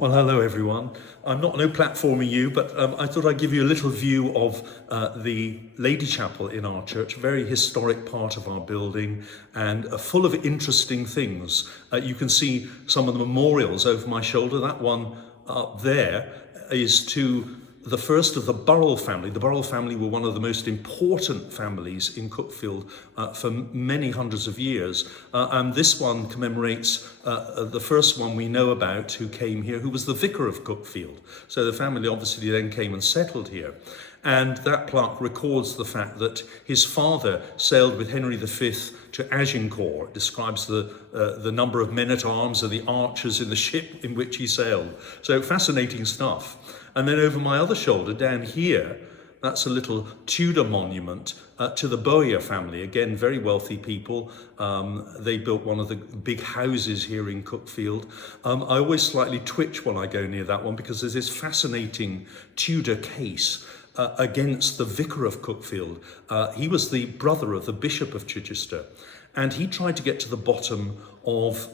Well, hello everyone. I'm not platforming you, but I thought I'd give you a little view of the Lady Chapel in our church, a very historic part of our building and full of interesting things. You can see some of the memorials over my shoulder. That one up there is to the first of the Burrell family. The Burrell family were one of the most important families in Cuckfield for many hundreds of years. And this one commemorates the first one we know about who came here, who was the vicar of Cuckfield. So the family obviously then came and settled here. And that plaque records the fact that his father sailed with Henry V to Agincourt. It describes the number of men-at-arms and the archers in the ship in which he sailed. So fascinating stuff. And then over my other shoulder, down here, that's a little Tudor monument to the Bowyer family. Again, very wealthy people. They built one of the big houses here in Cuckfield. I always slightly twitch when I go near that one because there's this fascinating Tudor case against the vicar of Cuckfield. He was the brother of the Bishop of Chichester, and he tried to get to the bottom of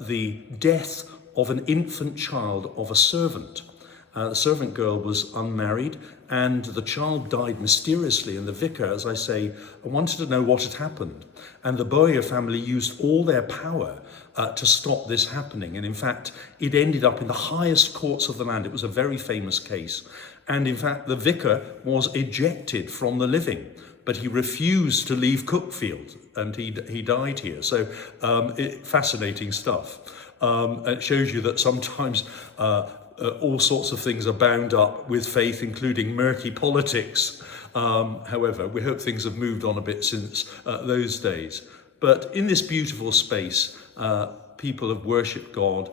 the death of an infant child of a servant. The servant girl was unmarried and the child died mysteriously, and the vicar, as I say, wanted to know what had happened. And the Bowyer family used all their power to stop this happening. And in fact, it ended up in the highest courts of the land. It was a very famous case. And in fact, the vicar was ejected from the living, but he refused to leave Cuckfield, and he died here. So fascinating stuff. It shows you that sometimes all sorts of things are bound up with faith, including murky politics. However, we hope things have moved on a bit since those days. But in this beautiful space, people have worshipped God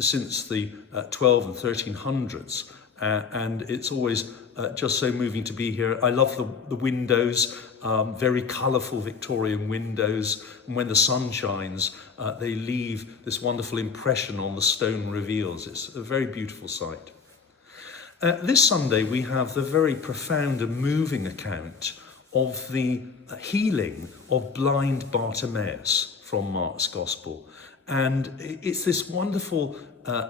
since the 12 and 1300s. And it's always just so moving to be here. I love the windows, very colourful Victorian windows. And when the sun shines, they leave this wonderful impression on the stone reveals. It's a very beautiful sight. This Sunday, we have the very profound and moving account of the healing of blind Bartimaeus from Mark's Gospel. And it's this wonderful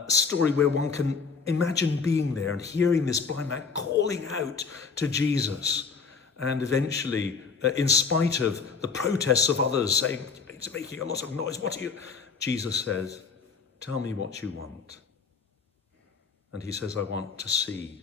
story where one can imagine being there and hearing this blind man calling out to Jesus. And eventually, in spite of the protests of others saying, "It's making a lot of noise, what are you?" Jesus says, "Tell me what you want." And he says, "I want to see."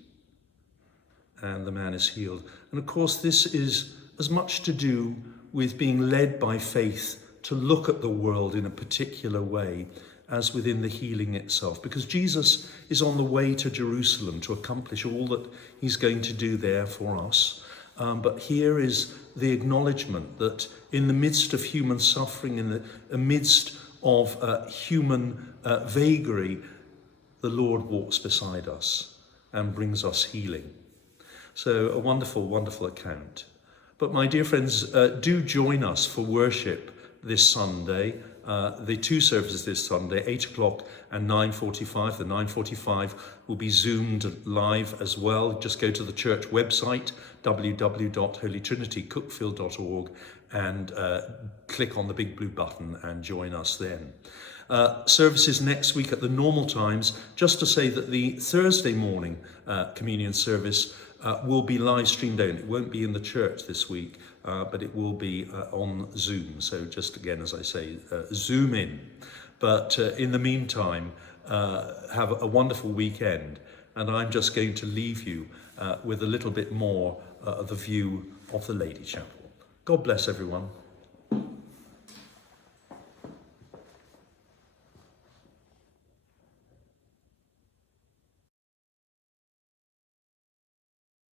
And the man is healed. And of course, this is as much to do with being led by faith to look at the world in a particular way as within the healing itself, because Jesus is on the way to Jerusalem to accomplish all that he's going to do there for us. But here is the acknowledgement that in the midst of human suffering, in the midst of human vagary, the Lord walks beside us and brings us healing. So a wonderful, wonderful account. But my dear friends, do join us for worship this Sunday. The two services this Sunday, 8 o'clock and 9:45. The 9:45 will be zoomed live as well. Just go to the church website, www.holytrinitycookfield.org, and click on the big blue button and join us then. Services next week at the normal times. Just to say that the Thursday morning communion service will be live streamed out. It won't be in the church this week, but it will be on Zoom. So just again, as I say, zoom in. But in the meantime, have a wonderful weekend. And I'm just going to leave you with a little bit more of the view of the Lady Chapel. God bless everyone.